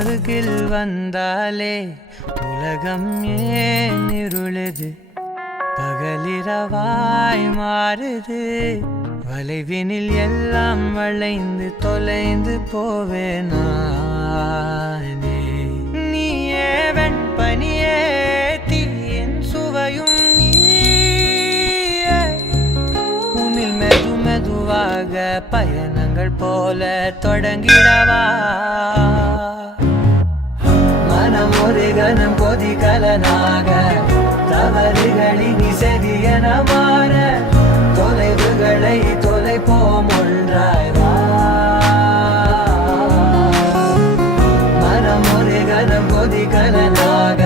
அருகில் வந்தாலே உலகம் ஏன் இருளுது, பகலிரவாய் மாறுது. வளைவினில் எல்லாம் வளைந்து தொலைந்து போவேனே. நீயே வெண்பனியே, தீயின் சுவையும் நீயே. உன்னில் மெது மெதுவாக பயணங்கள் போல தொடங்கிடவா. மனம் ஒரு கணம் கொதிகலனாக தவறுகளின் இசையன மாற, தொலைவுகளை தொலைப்போம் ஒன்றாய் வா. மனம் ஒரு கணம் கொதிகலனாக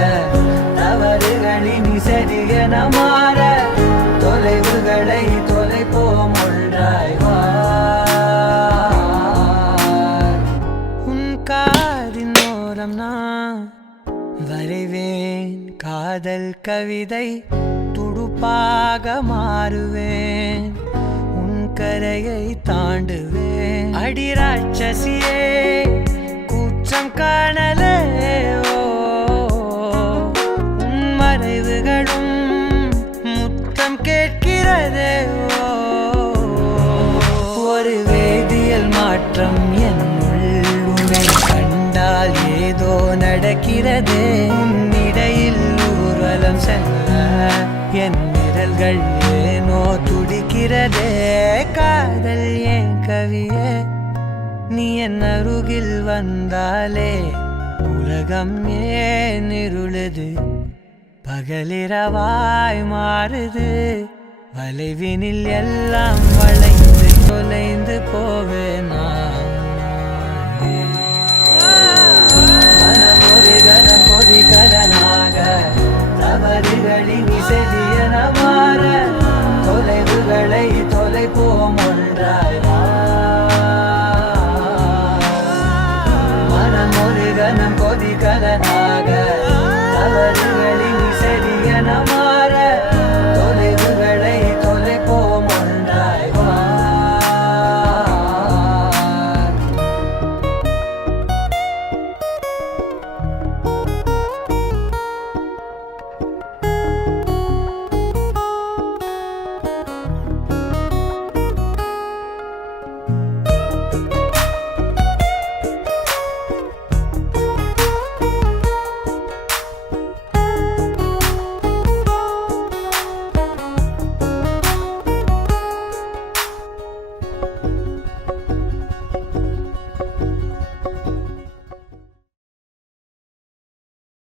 தவறுகளின் இசையன மாற, தொலைவுகளை தொலைப்போம் ஒன்றாய் வா. உன் காதின் ஓரம் நான் வரைவேன் காதல் கவிதை, துடுப்பாக மாறுவேன், உன் கரையை தாண்டுவேன். அடி ராட்சசியே கூச்சம் காணலே, உன் மறைவுகளும் முத்தம் கேட்கிறதே. ஒரு வேதியியல் மாற்றம் என்னுள் உன்னை கண்டால் ஏதோ நடக்கிறதே. இடையில் ஊர்வலம் செல்ல என் விரல்கள் ஏனோ துடிக்கிறதே. காதல் ஏன் கவியே, நீ என் அருகில் வந்தாலே உலகம் ஏன் இருளுது, பகலிரவாய் மாறுது. வளைவினில் எல்லாம் வளைந்து தொலைந்து போவேனா. மனம் ஒரு கணம் கொதிகலனாக தவறுகளின்